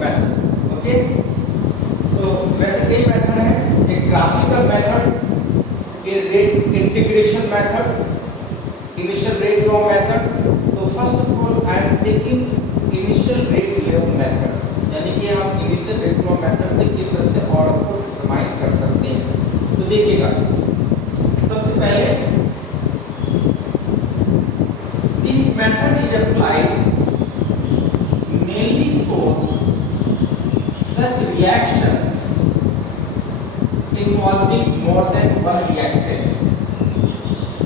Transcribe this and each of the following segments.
Method. Okay, तो वैसे कई मेथड है, एक graphical method, rate integration method, initial rate law method. तो first of all I am taking initial rate law method, यानी कि आप इनिशियल रेट लॉ मेथड से किस तरह से ऑर्डर को डिटरमाइन कर सकते हैं। तो देखिएगा, सबसे पहले this method is applied mainly for such reactions involving more than one reactant।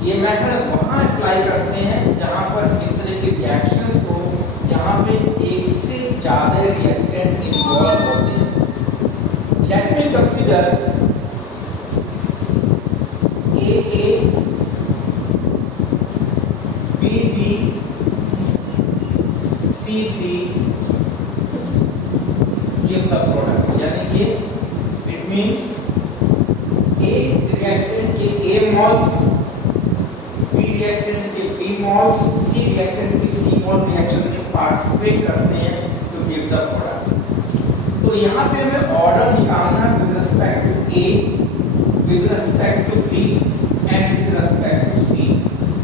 ये मेथड वहाँ अप्लाई करते हैं जहाँ पर इस तरह के रिएक्शंस हो जहाँ पे एक से ज़्यादा रिएक्टेंट इन्वॉल्व होते हैं। Let me consider AA, BB, CC give the product, यानी कि it means A रिएक्टेंट के A मोल्स, B रिएक्टेंट के B मोल्स, C रिएक्टेंट के C मोल रिएक्शन में पार्टिसिपेट करते हैं टू गिव द प्रोडक्ट। तो यहाँ पे हमें ऑर्डर निकालना है with respect to A, with respect to B and with respect to C।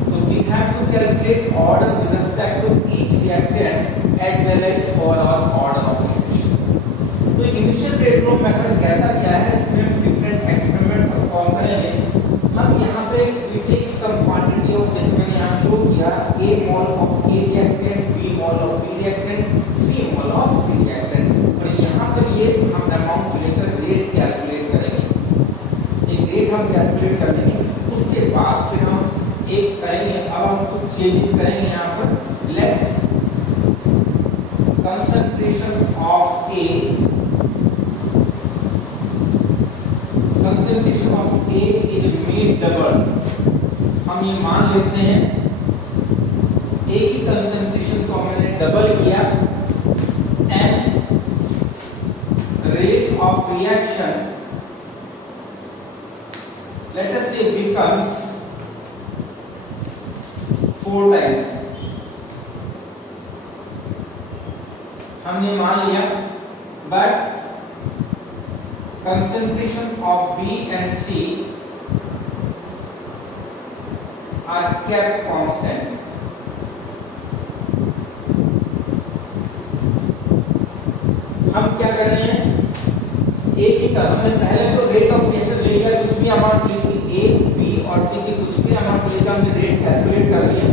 तो we have to calculate order with respect to each reactant as well as overall order of reaction. तो initial rate law method कहता क्या है, इसमें different experiment perform करेंगे हम। यहाँ पे we take some quantity of, जैसे मैंने यहाँ शो किया, A mole of A reactant, B mole of B reactant, C mole of C reactant, और यहाँ पर ये हम अमाउंट लेकर रेट कैलकुलेट करेंगे। एक रेट हम कैलकुलेट कर लेंगे, उसके बाद फिर हम एक करेंगे। अब हम कुछ चेंजेस करेंगे यहाँ पर। Let concentration of A, concentration of A is made double। हम ये मान लेते हैं A की कंसंट्रेशन को मैंने डबल किया and rate of reaction let us से becomes 4 times। हमने मान लिया, but concentration of B and C are kept constant। हम क्या कर रहे हैं, एक ही तरह हमने पहले तो रेट ऑफ रिएक्शन ले लिया, कुछ भी अमाउंट ली थी A, B और C की कुछ भी अमाउंट लेकर हमने रेट कैलकुलेट कर लिया।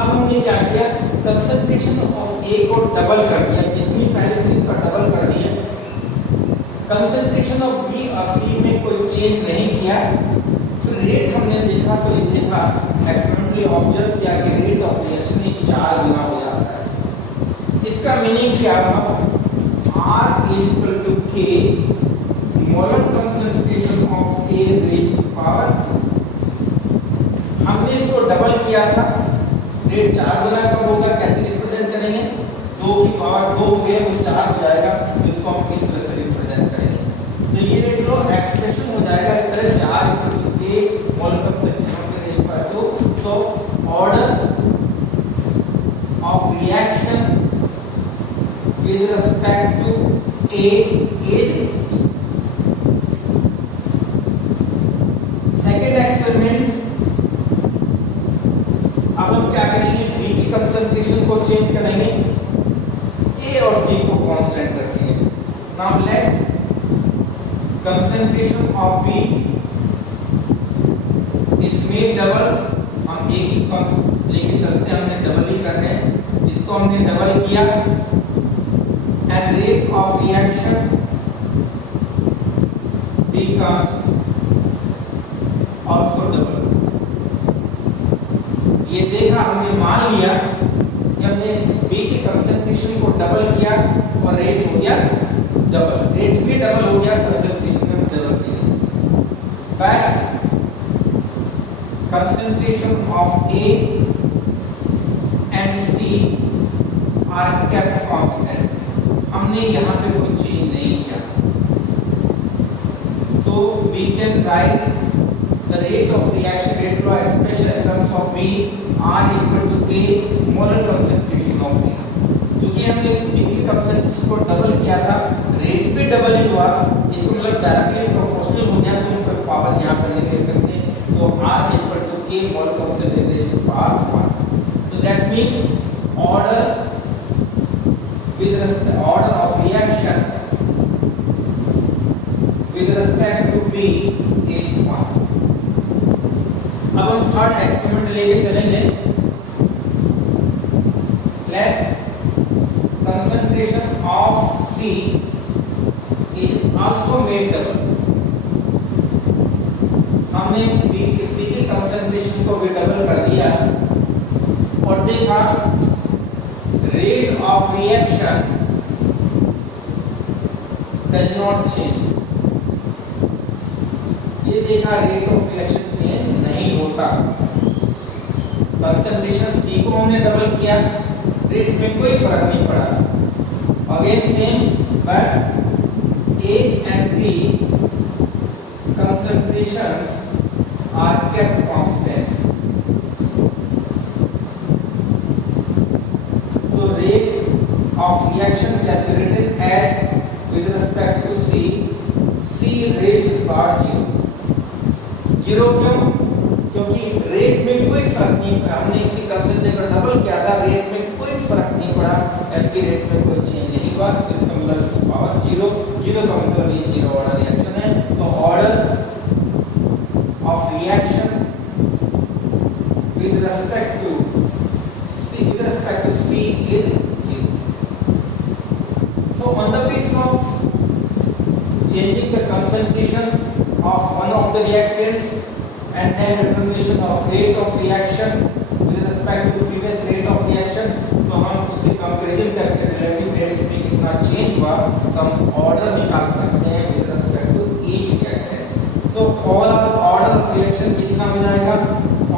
अब हमने क्या किया, कंसंट्रेशन ऑफ A को डबल कर दिया, जितनी पहले थी उसका डबल कर दिया। कंसंट्रेशन ऑफ B और C में कोई चेंज नहीं किया। फिर रेट हमने देखा, तो ये देखा एक्सपेरिमेंटली ऑब्जर्व किया कि रेट ऑफ रिएक्शन 4 गुना हो जाता है। इसका मीनिंग क्या हुआ, R is equal to K molar concentration of A raise to power. हमने इसको डबल किया था, रेट 4 गुना कब होगा, कैसे रिप्रेजेंट करेंगे, 2 की पावर 2 हो गया, वो 4 हो जाएगा, इसको हम इस तरह से रिप्रेजेंट करेंगे। तो ये रेट लो एक्सप्रेशन हो जाएगा इस तरह से, R equal to K mole concentration of A raise to power 2। तो order of reaction with respect to A is second experiment. अब हम क्या करेंगे, B की कंसंट्रेशन को चेंज करेंगे, A और C को कांस्टेंट रखेंगे। Now let concentration of B is made double. हम A की लेके चलते हैं, हमने डबल ही करना है, इसको हमने डबल किया and rate of reaction becomes also double। ये देखा, हमने मान लिया कि हमने B की कंसंट्रेशन को डबल किया और रेट हो गया डबल, रेट भी डबल हो गया, कंसंट्रेशन में डबल किया। But concentration of A and C are kept constant। हमने यहाँ पे कोई चेंज नहीं किया। So we can write the rate of reaction rate law expression in terms of B R equal to K molar concentration of B। क्योंकि हमने B की concentration को डबल किया था, रेट भी डबल ही हुआ, इसको मतलब डायरेक्टली प्रोपोर्शनल हो गया, तो इन पर पावर यहाँ पर नहीं दे सकते, तो R equal to K mole concentration raise to power 1। तो that means order with respect order of reaction with respect to B is 1। अब हम थर्ड एक्सपेरिमेंट लेके चलेंगे। Let concentration of C is also made double। हमने B के C के concentration को भी डबल कर दिया और देखा rate of reaction does not change। ये देखा rate of reaction चेंज नहीं होता। कंसंट्रेशन C को हमने डबल किया, रेट में कोई फर्क नहीं पड़ा। Again same, but A and B concentrations are kept constant। Rate of reaction calculated as with respect to C raised to power 0। क्यों? क्योंकि रेट में कोई फर्क नहीं पड़ा, हमने इसकी कंसंट्रेशन डबल किया था, रेट में कोई फर्क नहीं पड़ा, यानी रेट में कोई चेंज नहीं हुआ, तो इसका मतलब इसकी पावर 0 का मतलब ये 0 ऑर्डर रिएक्शन है। तो order of reaction with respect to C is 0। So on the basis of changing the concentration of one of the reactants and then determination of rate of reaction with respect to previous rate of reaction, तो हम उसे comparison करके relative rates में कितना change हुआ तो हम order निकाल सकते हैं with respect to each reactant। So overall order of reaction कितना हो जाएगा?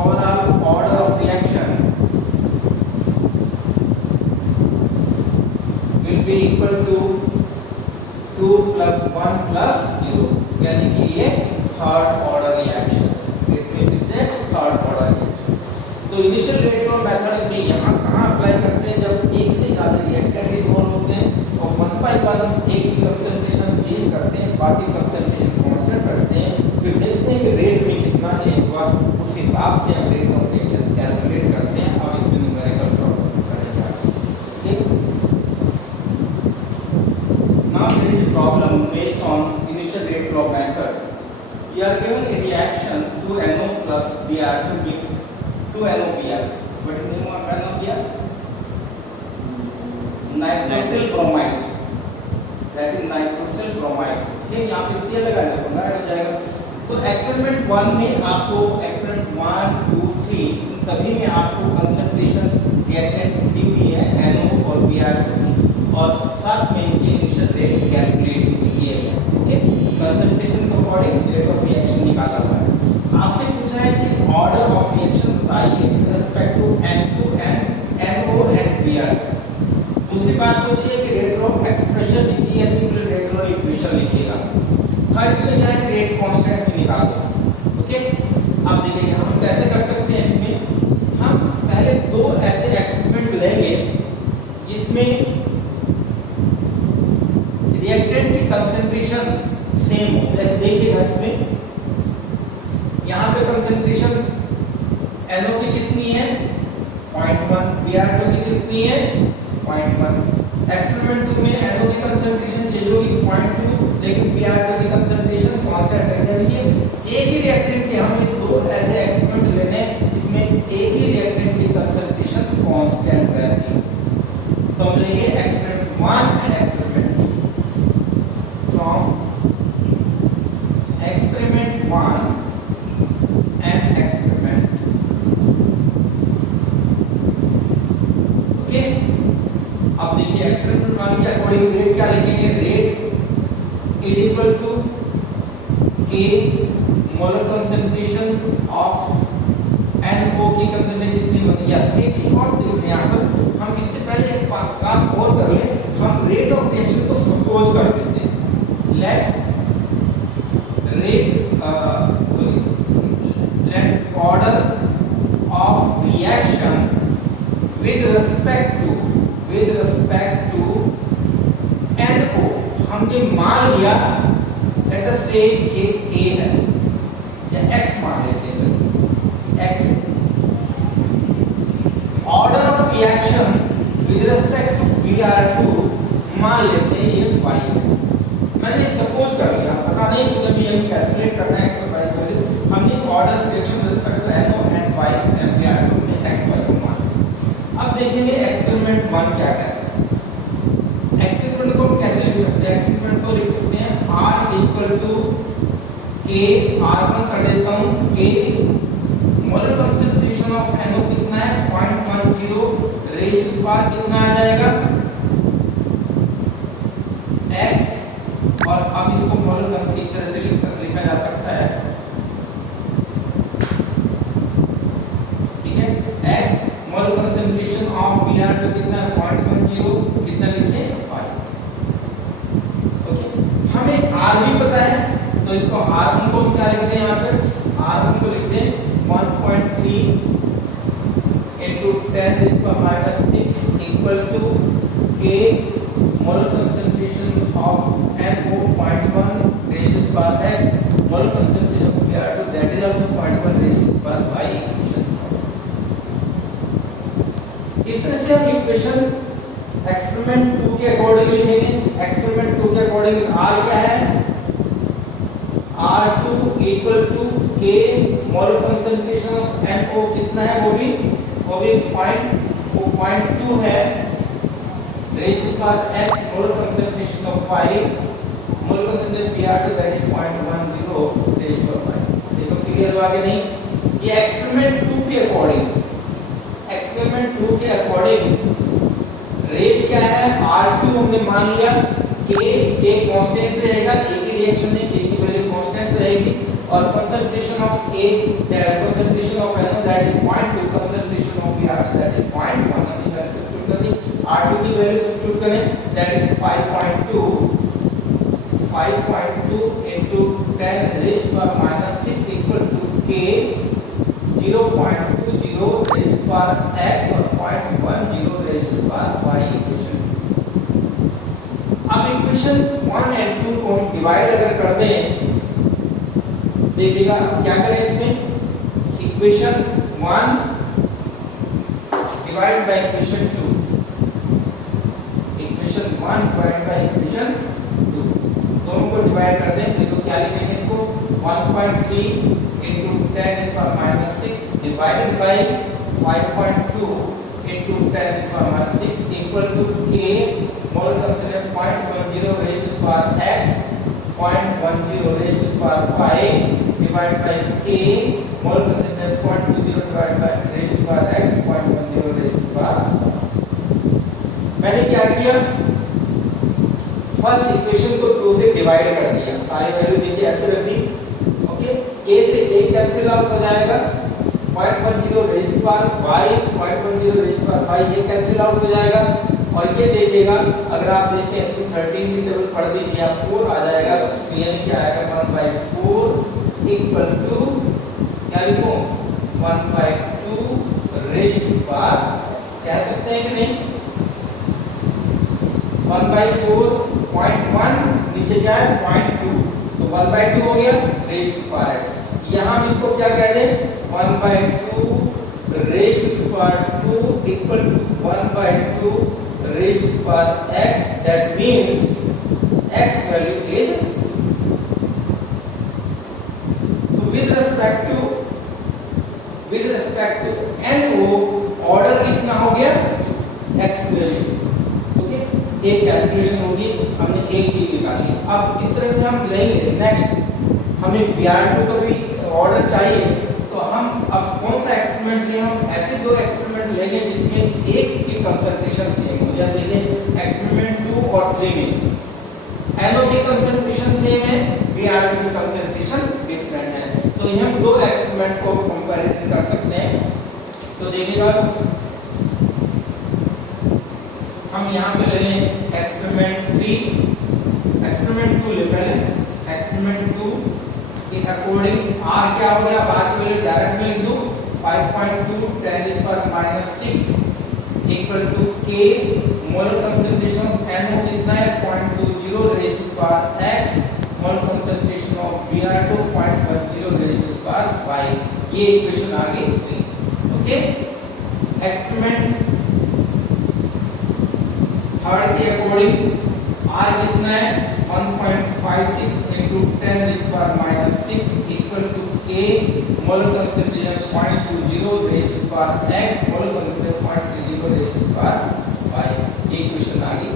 Overall order of reaction will be equal to 2 plus 1 plus 0, यानी कि ये third order reaction, it means it is third order reaction. तो इनिशियल रेट फ्लो मेथड में यहाँ कहाँ अप्लाई करते हैं? जब एक से ज़्यादा रिएक्टर इन्वॉल्व होते हैं और 1 by 1 एक की कंसंट्रेशन चेंज करते हैं, बाकी कंसंट्रेशन कांस्टेंट करते हैं, फिर देखते हैं कि रेट में कितना चेंज हुआ, उस हिसाब से हम रेट ऑफ रिएक्शन कैलकुलेट करते हैं। अब इसमें न्यूमेरिकल प्रॉब्लम करेंगे। ठीक, now there is a problem based on initial rate law method। We are given a reaction 2NO plus Br to give 2NOBr। What is the name of NOBr? Nitrosyl bromide, that is nitrosyl bromide। ठीक, यहाँ पे Cl लगा देना, add हो जाएगा। तो experiment 1 में आपको एक्सपेरिमेंट 1, 2, 3 इन सभी में आपको कंसंट्रेशन रिएक्टेंट्स दी हुई है NO और Br और साथ में इनके इनिशियल रेट कैलकुलेट किए हैं। ओके, कंसंट्रेशन के अकॉर्डिंग रेट ऑफ रिएक्शन निकाला हुआ है। आपसे पूछा है कि ऑर्डर ऑफ रिएक्शन बताइए with respect to N2 and NO and Br। दूसरी बात पूछिए कि रेट ऑफ एक्सप्रेशन लिखिए या सिंपल रेट ऑफ इक्वेशन लिखिएगा। थर्ड इसमें क्या है कि रेट कांस्टेंट भी निकाल दो। ओके, अब देखिए हम कैसे कर सकते हैं। इसमें हम पहले दो ऐसे एक्सपेरिमेंट लेंगे जिसमें रिएक्टेंट की कंसंट्रेशन सेम हो। देखिएगा इसमें यहाँ पे कंसंट्रेशन NO की कितनी है 0.1, Br2 की कितनी है 0.1। एक्सपेरिमेंट 2 में NO की कंसंट्रेशन चेंज होगी 0.2, लेकिन Br2 की कंसंट्रेशन कांस्टेंट है। यानी कि एक ही रिएक्टेंट के हमें दो ऐसे एक्सपेरिमेंट लेने हैं जिसमें एक ही रिएक्टेंट की कंसंट्रेशन कांस्टेंट रहती है। तो हम लेंगे experiment 1 and experiment 2। From experiment 1 and experiment 2। Okay, अब देखिए एक्सपेरिमेंट 1 के अकॉर्डिंग रेट क्या लिखेंगे? Rate is equal to K molar concentration of NO की कंसंट्रेशन कितनी बनी? यस, एक चीज और देख लें यहाँ पर, हम इससे पहले एक काम और कर लें। हम रेट ऑफ रिएक्शन को सपोज कर देते हैं। let order of reaction with respect to NO हमने मान लिया लेट अस से ये A है या X मान लेते हैं, चलो X order of reaction with respect to Br2 मान लेते हैं ये Y है। मैंने सपोज कर लिया, पता नहीं कि जब ये कैलकुलेट करना है X और Y को, हमने order of reaction with respect to NO and Y and Br2 में X Y को मान लिया। अब देखेंगे एक्सपेरिमेंट 1 क्या कहता है। एक्सपेरिमेंट को कैसे लिख सकते हैं? एक्सपेरिमेंट को लिख सकते हैं R equal to K, R1 कर देता हूँ K, molar concentration of NO कितना है 0.10, रेज़ टू पावर कितना आ जाएगा X, और अब इसको मोलर इस तरह से लिखा जा सकता है, ठीक है, X molar concentration of Br2 कितना है 0.10, कितना लिखे 5। ओके, हमें R भी पता है तो इसको R1 को क्या लिखते हैं, यहाँ पे R1 को लिखते हैं 1.3 into 10⁻⁶ equal to K molar concentration of NO 0.1 raised to the power X, molar concentration of Br2 that is also 0.1 raised to the power Y equation। इस तरह से हम इक्वेशन एक्सपेरिमेंट 2 के अकॉर्डिंग लिखेंगे। एक्सपेरिमेंट 2 के अकॉर्डिंग R क्या है, R2 equal to K molar concentration of NO कितना है, वो भी 0.2 है, raise to power X molar concentration of Y, molar concentration Br2 that is 0.10 raise to power Y। देखो क्लियर हुआ कि नहीं? ये एक्सपेरिमेंट 2 के अकॉर्डिंग, एक्सपेरिमेंट 2 के अकॉर्डिंग रेट क्या है, R2 हमने मान लिया K कांस्टेंट रहेगा, A की रिएक्शन में K की वैल्यू कांस्टेंट रहेगी, और concentration of A that concentration of NO that is 0.2, concentration of Br2 that is 0.1, हमने वैल्यू सब्स्टिट्यूट कर दी, R2 की वैल्यू सब्स्टिट्यूट करें that is 5.2 into 10 raised to power -6 equal to K 0.20 raised to power X और 0.10 raised to power Y equation. अब equation 1 and 2 को divide अगर कर दें, देखिएगा क्या करें इसमें, equation 1 divide by equation 2, equation 1 divide by equation 2, दोनों को डिवाइड कर दें तो क्या लिखेंगे इसको 1.3 into 10⁻⁶ divided by 5.2 into 10⁻⁶ equal to K molar concentration 0.10 raised to the power X 0.10 raised to the power Y divided by K molar concentration 0.20 divided by raised to the power X 0.10 raised to the power Y। मैंने क्या किया, first equation को 2 से divide कर दिया, सारी value देखिए ऐसे रख दी, ओके, K से A कैंसिल आउट हो जाएगा, 0.10 raise to power Y 0.10 raise to power Y ये कैंसिल आउट हो जाएगा, और ये देखिएगा अगर आप देखें इसको 13 की टेबल पढ़ दीजिए आप 4 आ जाएगा, तो यानी क्या आएगा 1/4 इक्वल टू क्या लिखूं 1/2 रेज़ टू पावर, कह सकते हैं कि नहीं, 1/4.1 नीचे क्या है 0.2, तो 1/2 हो गया रेज़ टू पावर X। यहाँ हम इसको क्या कह दें 1/2 raise to power 2 equal to 1/2 raise to power X, that means X value is, तो with respect to NO order कितना हो गया X वैल्यू, एक कैलकुलेशन होगी, हमने एक चीज निकाली। अब इस तरह से हम लेंगे, नेक्स्ट हमें Br2 का भी ऑर्डर चाहिए, तो हम अब कौन सा एक्सपेरिमेंट लें, हम ऐसे दो एक्सपेरिमेंट लेंगे जिसमें एक की कंसंट्रेशन सेम हो जाए। देखिए एक्सपेरिमेंट 2 और 3 में NO की कंसंट्रेशन सेम है, Br2 की कंसंट्रेशन डिफरेंट है, तो ये हम दो एक्सपेरिमेंट को कंपैरिजन कर सकते हैं। तो देखिएगा हम यहाँ पे ले लें एक्सपेरिमेंट 3, एक्सपेरिमेंट 2 ले पहले, एक्सपेरिमेंट 2 के अकॉर्डिंग R क्या हो गया, R की वैल्यू डायरेक्ट में लिख दूं 5.2 10⁻⁶ equal to K molar concentration of NO कितना है 0.20 रेज़ टू ये इक्वेशन आ गई 3। ओके, एक्सपेरिमेंट थर्ड के अकॉर्डिंग R कितना है 1.56 into 10 raised to the power -6 equal to K molar concentration 0.20 raised to the power x molar concentration 0.30 raised to the power y। ये equation आ गई।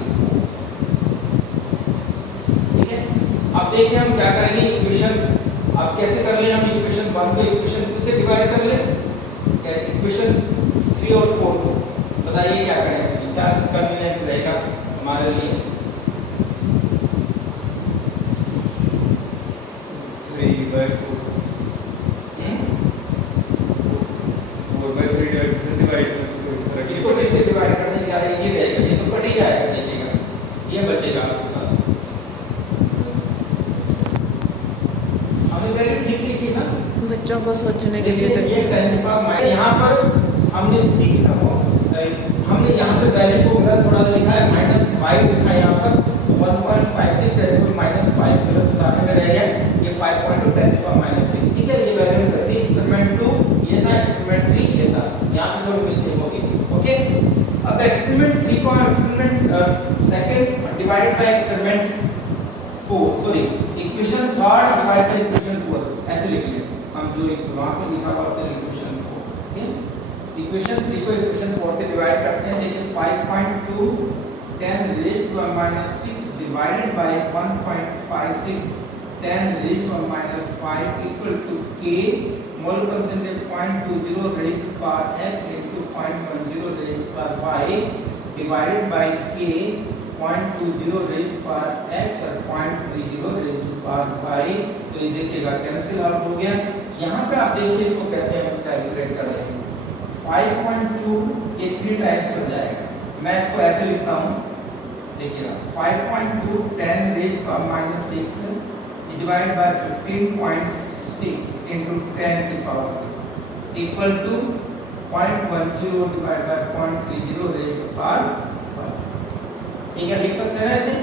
ठीक है, अब देखिए हम क्या करेंगे इक्वेशन, अब कैसे कर ले हम इक्वेशन 1 को इक्वेशन 2 से डिवाइड कर ले, क्या इक्वेशन 3 और 4 को बताइए क्या करें, क्या कन्वीनियंट रहेगा हमारे लिए। 3/4 4/3 डिवाइड इसको कैसे डिवाइड करने जा रहे हैं, ये रहेगा, ये तो कट ही जाएगा, देखिएगा ये बचेगा। हमने पहले ठीक लिखी ना, बच्चों को सोचने के लिए ये यहाँ पर हमने ठीक था वो, हमने यहाँ पे वैल्यू को गलत थोड़ा सा लिखा है, -5 लिखा है यहाँ पर 1.56 -5 गलत उतारने में रह गया, ये 5.10⁻6। ठीक है, ये वैल्यू करती एक्सपेरिमेंट 2 ये था, एक्सपेरिमेंट 3 ये था, यहाँ पे थोड़ी मिस्टेक हो गई थी। ओके, अब एक्सपेरिमेंट 3 को experiment second divided by experiment 4, sorry equation third divided by equation 4 ऐसे लिख लिया हम, जो एक वहां पे लिखा हुआ है इक्वेशन 4। ओके, इक्वेशन 3 को इक्वेशन 4 से डिवाइड करते हैं, देखिए 5.2 10 raised to the -6 divided by 1.56 10 raised to the -5 equal to K molar concentration 0.20 raised to the power x into 0.10 raised to the power y divided by K 0.20 raised to the power x और 0.30 raised to the power y। तो ये देखिएगा cancel out हो गया। यहाँ पे आप देखिए इसको कैसे हम कैलकुलेट कर रहे हैं, 5.2 ये 3 टाइम्स हो जाएगा, मैं इसको ऐसे लिखता हूँ, देखिएगा 5.2 10 raised to the -6 divide by 15.6 into 10 की power 6 equal to 0.10 divide by 0.30 raised to the power 5। ठीक है, लिख सकते हैं ऐसे।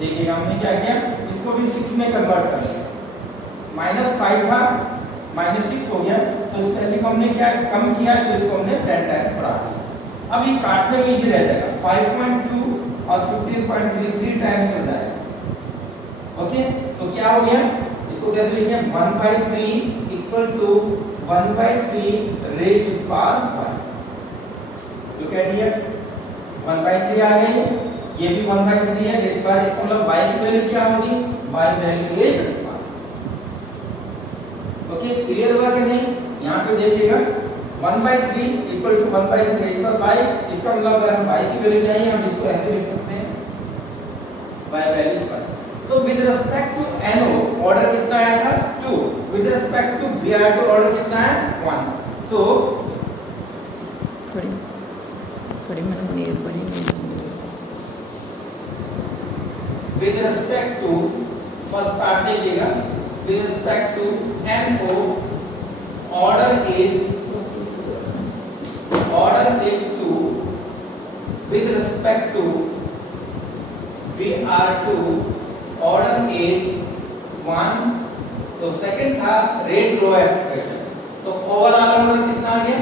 देखिएगा हमने क्या किया, इसको भी 6 में कन्वर्ट कर लिया, -5 था -6 हो गया, तो इस पहले को हमने क्या कम किया, तो इसको हमने 10 टाइम्स बढ़ा दिया। अब ये काटने में इजी रह जाएगा, 5.2 और 15.33 टाइम्स हो जाएगा। ओके, तो क्या हो गया, इसको कैसे लिखें, 1/3 equal to 1/3 raise to power 5। Look at here, 1/3 आ गई, ये भी 1/3 है, रेज़ पावर, इसका मतलब y की वैल्यू क्या होगी, y value is 1। Okay, clear हुआ कि नहीं। यहाँ पे देखिएगा 1/3 इक्वल टू 1/3 रेज़ पावर 5, इसका मतलब अगर हम y की वैल्यू चाहिए हम इसको ऐसे लिख सकते हैं, y value 5। So with respect to NO order कितना आया था 2, with respect to Br2 order कितना है 1। So बड़ी मेल बड़ी with respect to first part देखिएगा, with respect to NO order is 2, with respect to Br2 order is 1। तो second था रेट लो एक्सप्रेशन, तो ओवरऑल ऑर्डर कितना आ गया,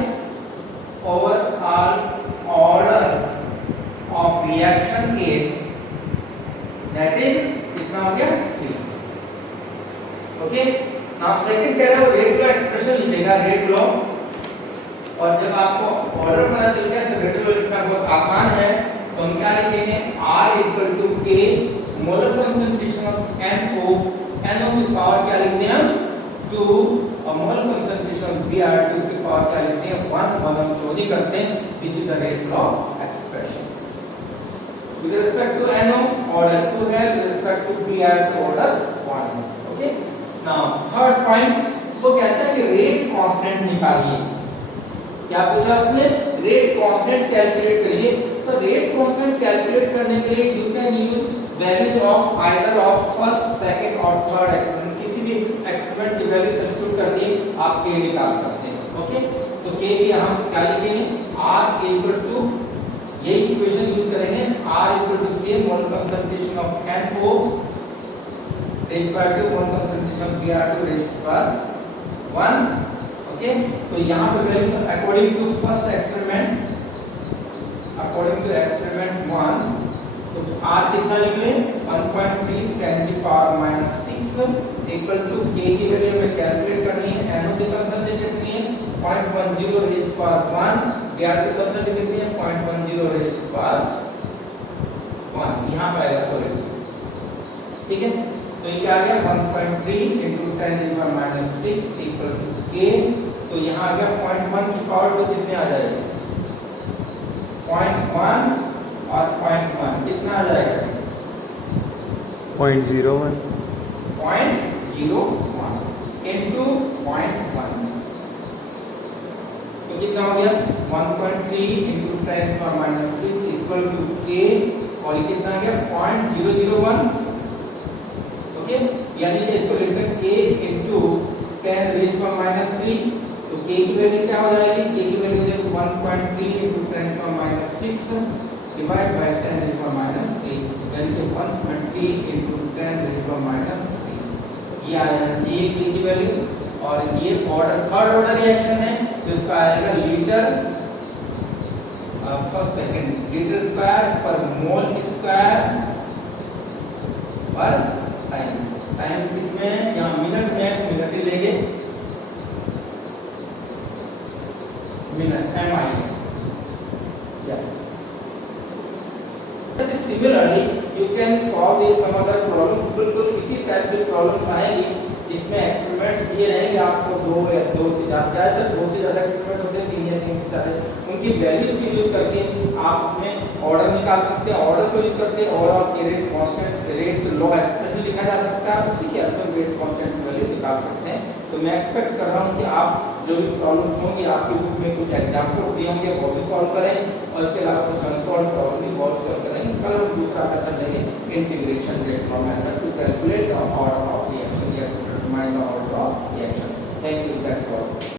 overall order of reaction is that is कितना हो गया 3। ओके, नाउ सेकंड कह रहा है रेट लो एक्सप्रेशन लिखेगा, रेट लो, और जब आपको ऑर्डर पता चल गया तो रेट लो लिखना बहुत आसान है, तो हम क्या लिखेंगे, R equal to K molar concentration of NO, NO की पावर क्या लिखते हैं हम 2, और मोलर कंसंट्रेशन ऑफ Br2 की पावर क्या लिखते हैं 1, और हम शो नहीं करते हैं, this is the rate law expression. With respect to NO order 2 है, with respect to Br2 order 1 है। ओके, नाउ थर्ड पॉइंट वो कहता है कि रेट कांस्टेंट निकालिए। क्या पूछा आपने, रेट कांस्टेंट कैलकुलेट करिए। तो रेट कांस्टेंट कैलकुलेट करने के लिए you can use values of either of first, second और थर्ड एक्सपेरिमेंट, किसी भी एक्सपेरिमेंट की वैल्यू सब्स्टिट्यूट करके आप k निकाल सकते हैं। ओके, तो k की हम क्या लिखेंगे, r इक्वल टू, ये इक्वेशन यूज करेंगे, r equal to k molar concentration of NO raise to 2 molar concentration Br2 raise to 1। Okay, तो यहाँ पे value according to first experiment, according to experiment 1, तो r कितना निकले 1.3 10 की पावर -6 इक्वल टू k की value हमें कैलकुलेट करनी है। एनोड की कंसंट्रेशन कितनी है 0.10 रेज़ टू पावर 1, Br की कंसंट्रेशन कितनी है 0.10 रेज़ टू पावर 1, यहाँ पर आएगा सॉरी, ठीक है। तो ये क्या आ गया 1.3 × 10⁻⁻6 इक्वल टू k, तो यहाँ आ गया 0.1 की पावर 2 कितने आ जाएगा 0.1 और 0.1 कितना आ जाएगा 0.01 0.01 into 0.1, तो कितना हो गया 1.3 × 10⁻⁻6 इक्वल टू k, और ये कितना आ गया 0.001, ओके, यानी कि इसको लिखते हैं k × 10⁻⁻3, तो k की वैल्यू क्या हो जाएगी, k की वैल्यू हो जाएगी 1.3 × 10⁻⁻6 डिवाइड बाय 10⁻⁻3, यानी कि 1.3 × 10⁻⁻3, ये आ जाएगा k की वैल्यू। और ये ऑर्डर थर्ड ऑर्डर रिएक्शन है, तो इसका आएगा litre first second litre square पर मोल स्क्वायर पर टाइम, टाइम किसमें यहाँ मिनट में, मिनट ही लेंगे, minute mi। Similarly, you can solve this some other problem, बिल्कुल इसी टाइप के प्रॉब्लम्स आएंगे जिसमें एक्सपेरिमेंट्स दिए रहेंगे आपको, दो से ज़्यादा 2 से ज़्यादा एक्सपेरिमेंट होते हैं, 3 या 3 से ज़्यादा, उनकी वैल्यूज को यूज करके आप उसमें ऑर्डर निकाल सकते हैं। ऑर्डर को यूज करते हैं ओवरऑल के rate constant rate law expression लिखा जा सकता है, उसी के अनुसार रेट कांस्टेंट वैल्यू निकाल सकते हैं। तो मैं एक्सपेक्ट कर रहा हूँ कि आप जो भी प्रॉब्लम्स होंगी आपकी बुक में कुछ एग्जाम्पल दिए होंगे वो भी सॉल्व करें, और इसके अलावा कुछ अनसॉल्व प्रॉब्लम भी बहुत सॉल्व करेंगे। कल हम दूसरा मेथड लेंगे integration rate law method to calculate the order of reaction या to determine the order of reaction. Thank you, that's all.